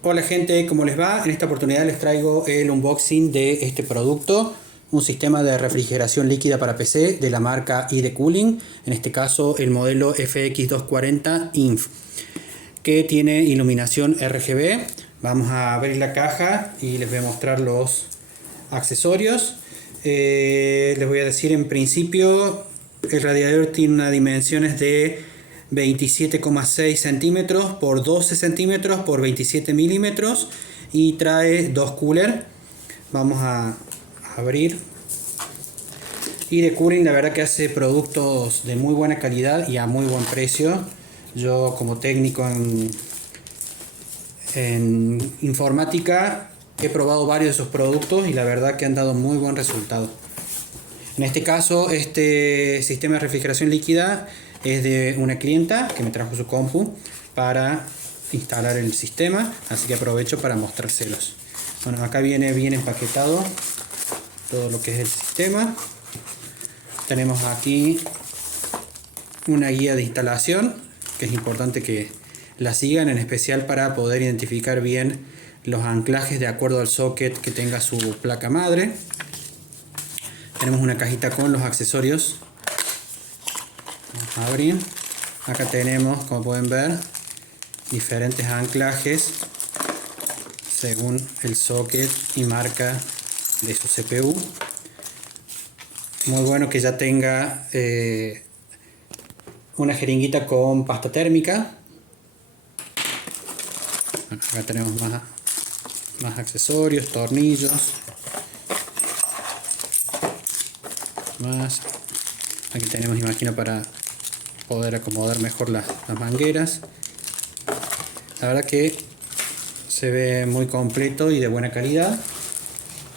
Hola gente, ¿cómo les va? En esta oportunidad les traigo el unboxing de este producto, un sistema de refrigeración líquida para PC de la marca ID Cooling, en este caso el modelo FX240 INF, que tiene iluminación RGB. Vamos a abrir la caja y les voy a mostrar los accesorios. Les voy a decir en principio, el radiador tiene unas dimensiones de 27,6 centímetros por 12 centímetros por 27 milímetros y trae dos coolers. Vamos a abrir. ID Cooling la verdad que hace productos de muy buena calidad y a muy buen precio. Yo como técnico en informática he probado varios de sus productos y la verdad que han dado muy buen resultado. En este caso, este sistema de refrigeración líquida es de una clienta que me trajo su compu para instalar el sistema, así que aprovecho para mostrárselos. Bueno, acá viene bien empaquetado todo lo que es el sistema. Tenemos aquí una guía de instalación, que es importante que la sigan, en especial para poder identificar bien los anclajes de acuerdo al socket que tenga su placa madre. Tenemos una cajita con los accesorios. Vamos a abrir. Acá tenemos, como pueden ver, diferentes anclajes según el socket y marca de su CPU. Muy bueno que ya tenga una jeringuita con pasta térmica. Acá tenemos más accesorios, tornillos. Más. Aquí tenemos, imagino, para poder acomodar mejor las mangueras. La verdad que se ve muy completo y de buena calidad.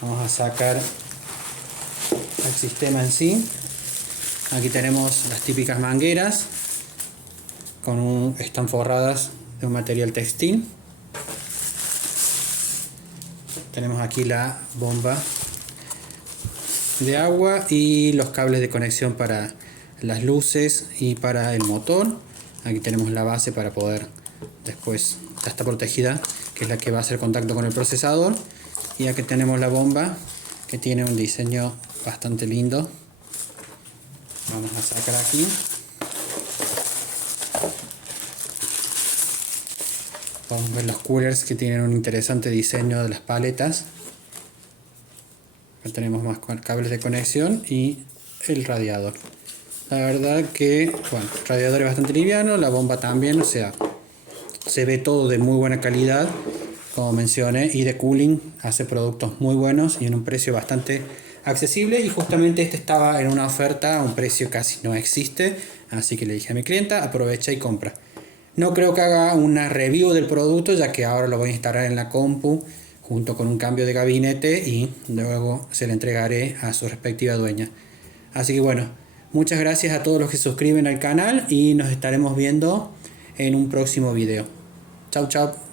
Vamos a sacar el sistema en sí. Aquí tenemos las típicas mangueras están forradas de un material textil. Tenemos aquí la bomba de agua y los cables de conexión para las luces y para el motor. Aquí tenemos la base para poder después, ya está protegida, que es la que va a hacer contacto con el procesador. Y aquí tenemos la bomba, que tiene un diseño bastante lindo. Vamos a sacar aquí. Vamos a ver los coolers, que tienen un interesante diseño de las paletas. Acá tenemos más cables de conexión y el radiador. La verdad que, bueno, el radiador es bastante liviano, la bomba también, o sea, se ve todo de muy buena calidad. Como mencioné, ID Cooling hace productos muy buenos y en un precio bastante accesible, y justamente este estaba en una oferta a un precio casi no existe, así que le dije a mi clienta, aprovecha y compra. No creo que haga una review del producto, ya que ahora lo voy a instalar en la compu junto con un cambio de gabinete y luego se le entregaré a su respectiva dueña. Así que bueno, muchas gracias a todos los que se suscriben al canal y nos estaremos viendo en un próximo video. Chau chau.